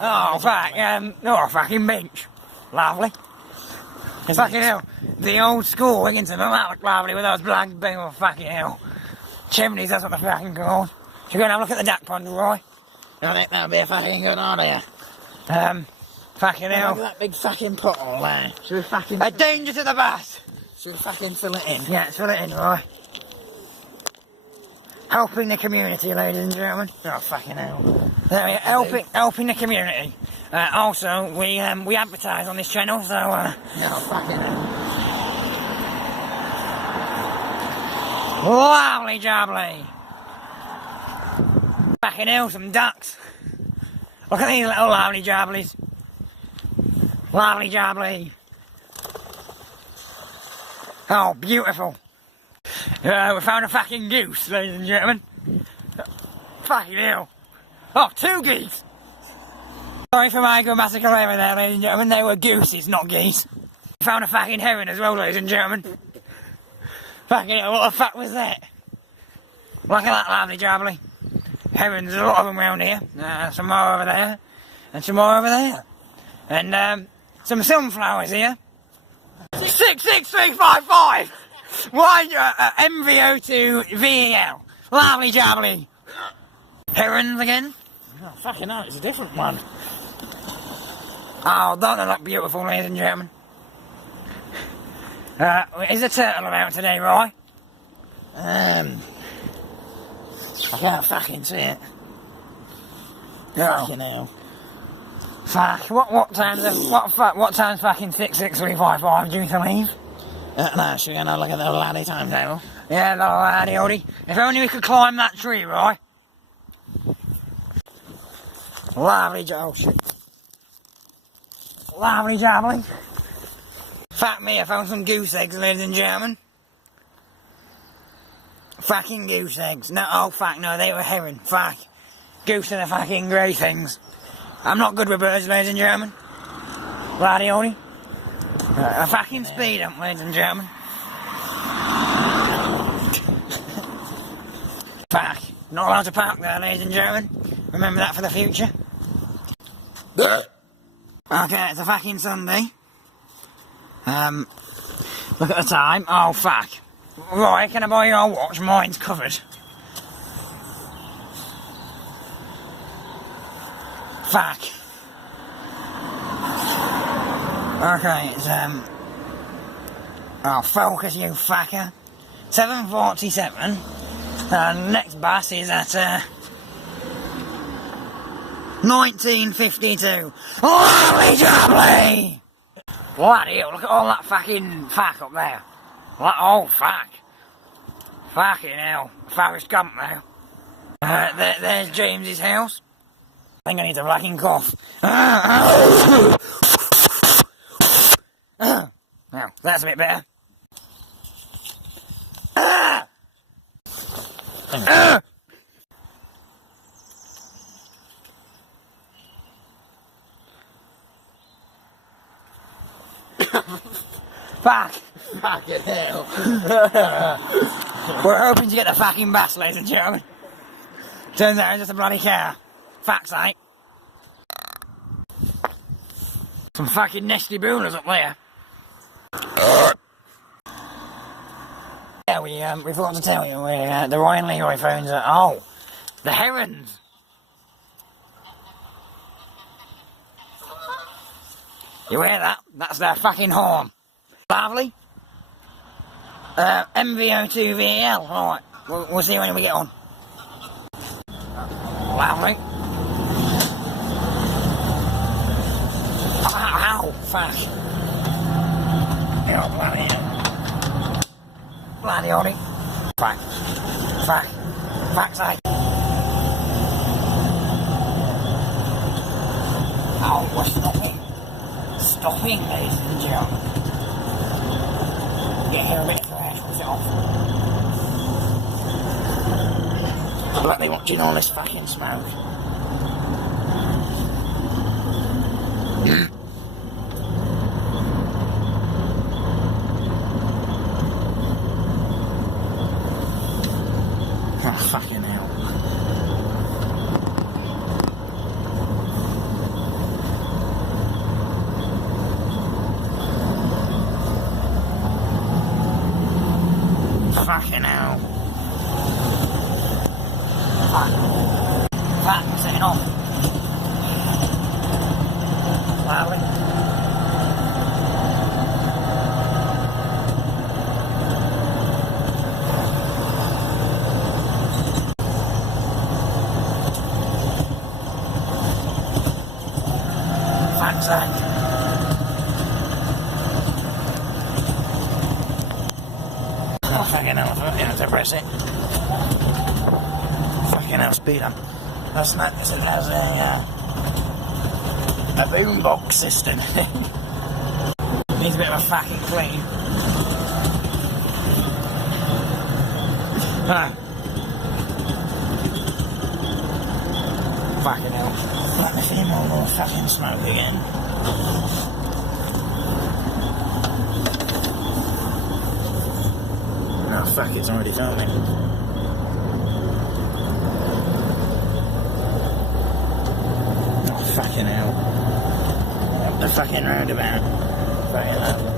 Oh, fuck, oh, fucking bench. Lovely. Fucking hell. The old school Wigginton, that looked lovely with those black beam of fucking hell. Chimneys, that's what they're fucking called. Should we go and have a look at the duck pond, Roy? I think that'll be a fucking good idea. Fucking hell. Look at that big fucking pothole there. Should we fucking... A danger to the bass! Should we fucking fill it in? Yeah, fill it in, Roy. Helping the community, ladies and gentlemen. Oh, fucking hell. There we go, helping the community. Also, we advertise on this channel, so... Oh, fucking hell. Lovely jubbly! Fucking hell, some ducks. Look at these little lovely jubblies. Lovely jubbly. Oh, beautiful. We found a fucking goose, ladies and gentlemen. Fucking hell. Oh, 2 geese. Sorry for my grammatical error there, ladies and gentlemen. They were gooses, not geese. We found a fucking heron as well, ladies and gentlemen. Fucking hell, what the fuck was that? Look at that lovely jubbly. Herons, there's a lot of them around here. Some more over there. And some more over there. And some sunflowers here. 66355! Why, MVO2 VEL. Lovely jubbly. Herons again. Oh, fucking hell, it's a different one. Oh, don't they look beautiful, ladies and gentlemen? Is a turtle about today, Roy? I can't fucking see it. Oh. Fucking hell. Fuck, what time's fucking 66355 due to leave? No, should we go and have a look at the laddie timetable? Yeah, little laddie oldie. If only we could climb that tree, Roy. Lovely shit. Lovely jubbly. Fuck me, I found some goose eggs, ladies and gentlemen. Fucking goose eggs. No, oh fuck, no, they were heron. Fuck. Goose and the fucking grey things. I'm not good with birds, ladies and gentlemen. Laddie oldie. A fucking speed up, ladies and gentlemen. Fuck. Not allowed to park there, ladies and gentlemen. Remember that for the future. Okay, it's a fucking Sunday. Look at the time. Oh, fuck. Right, can I buy your watch? Mine's covered. Fuck. Okay, it's, oh, focus, you fucker. 7:47. Next bus is at, 1952. Lovely jubbly! Bloody hell, look at all that fucking fuck up there. Oh, fuck. Fucking hell. Forrest Gump there. There's James's house. I think I need to fucking cough. Now, that's a bit better. Fuck! Fucking hell. We're hoping to get the fucking bass, ladies and gentlemen. Turns out it's just a bloody car. Fuck's sake. Some fucking nesty boolers up there. Yeah, we forgot to tell you, the Roy and Leroy phones are... Oh! The herons! You hear that? That's their fucking horn. Lovely. MVO2 VEL. Alright, we'll see when we get on. Lovely. Ow, fuck. Oh, bloody hell. Bloody oldie. Fuck. Fuck. Fuck's sake. Oh, we're stopping. Stopping, ladies and gentlemen. Get here a bit fresh, what's it off? I'd like me watching all this fucking smoke. Oh, fucking hell. fuck's sake. Oh, fucking hell, I forgot to press it. Fucking hell, speed up. That's not, it has a boombox system. Needs a bit of a fucking clean. Fucking hell. Let me feel more fucking smoke again. Oh fuck, it's already filming. Oh fucking hell. Up the fucking roundabout. Fucking hell.